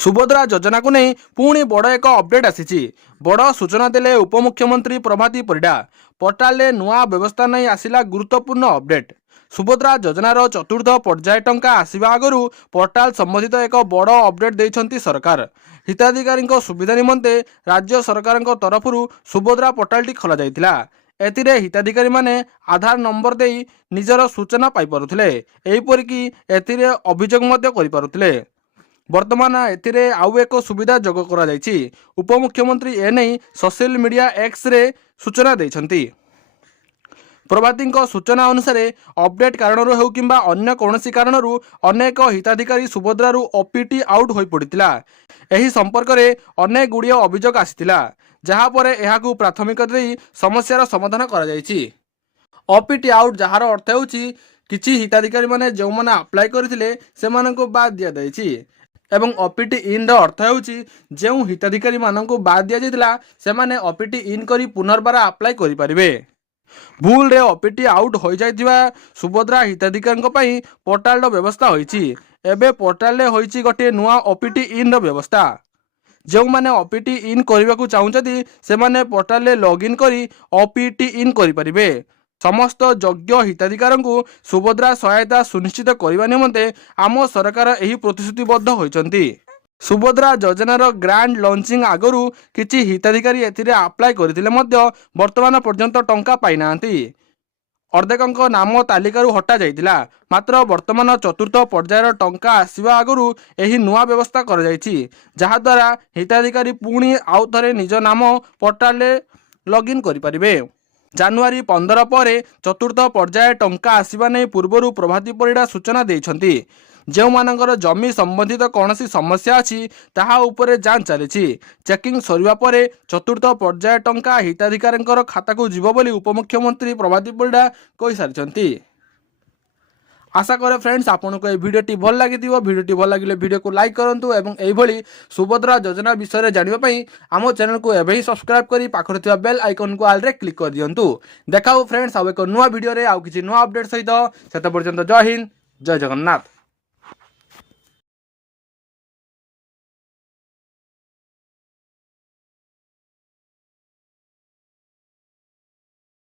सुभद्रा योजना को नहीं पुणी बड़ एक अपडेट आसी बड़ सूचना देले उपमुख्यमंत्री प्रभाती परिडा पोर्टाल नुआ व्यवस्था नहीं आसिला गुरुत्वपूर्ण अपडेट। सुभद्रा योजनार चतुर्थ पर्याय टंका आसवा आगु पोर्टाल संबंधित एक बड़ अपडेट देइछंती सरकार। हिताधिकारी सुविधा निमंते राज्य सरकार तरफ सुभद्रा पोर्टाल खोल जाइतिला। एथिरे हिताधिकारी माने आधार नंबर दे निजर सूचना पाई पारुथिले, एहिपरिकी एथिरे अभियोग मध्य करि पारुथिले। वर्तमान एथिरे आउ एक सुविधा जोग करा जायछि। उपमुख्यमंत्री एने सोशल मीडिया एक्स रे सूचना दैछंती। प्रभाती सूचना अनुसार अपडेट कारण हो कि अन्य कौनसी कारण अनेक हिताधिकारी सुभद्रा ओपीटी आउट हो पड़ता। एही संपर्क में अनेक गुड़िया अभियोग आसीथिला, जहाँपर यहाकू प्राथमिकता दे समस्यार समाधान करा जायछि। ओपीटी आउट जार अर्थ होछि किछि हिताधिकारी माने जो माने अप्लाई करथिले सेमानंको बाद दिया जायछि एवं ओपीटी इन रो अर्थ होछि जो हिताधिकारी मानंको बाद दिया जायतिला सेमाने ओपीटी इन करी पुनर्बार अप्लाई करि परिबे। भूल रे ओपीटी आउट हो जाइथिबा सुभद्रा हिताधिकारी पई पोर्टाल रो व्यवस्था होइछि। एबे पोर्टाल रे होइछि गोटे नुआ ओपीटी इन रो व्यवस्था। जो माने ओपीटी इन करबा को चाहुचती से माने पोर्टाल रे लॉगिन करी ओपीटी इन करि परिबे। समस्त योग्य हिताधिकारी को सुभद्रा सहायता सुनिश्चित करने निमंते आम सरकार एही प्रतिश्रुतिबद्ध होइचंती। सुभद्रा योजनार ग्रांड लॉन्चिंग आगरू किछि हिताधिकारी एथिरे अप्लाई करथिले मध्य वर्तमान पर्यंत टंका पाई नांती। अर्धेकंक नाम तालिकारु हटा जाइतिला, मात्र वर्तमान चतुर्थ पर्यायर टंका आसीबा आगरू एही नुआ व्यवस्था कर जाइछि, जहा द्वारा हिताधिकारी पुणी आउ थरे निज नाम पोर्टाल रे लॉगिन करि परिबे। जानुआरी 15 पर चतुर्थ पर्याय टंका आसवा नहीं पूर्वर प्रभाती परिडा सूचना देइछंती। जो मानकर जमी संबंधित कौन सी समस्या अच्छी ताहा उपरे जांच चली। चेकिंग सरिबा परे चतुर्थ पर्याय टंका हिताधिकारी खाता को जीव बोली उपमुख्यमंत्री प्रभाती परिडा कहि सारिछंती। आशा करे फ्रेंड्स आपन को भिडियोटी भल लगी। भिडियोटी भल लगे भिडियो को लाइक करंतु एवं एभली सुभद्रा योजना विषय जानिबा पई आम चैनल को एबे ही सब्सक्राइब करी पाखरे थिबा बेल आइकन को ऑल रे क्लिक कर दियंतु। देखाओ फ्रेंड्स आउ एक नुआ वीडियो रे आउ किछि नुआ अपडेट सहित। सेत पर्यंत जय हिंद, जय जगन्नाथ।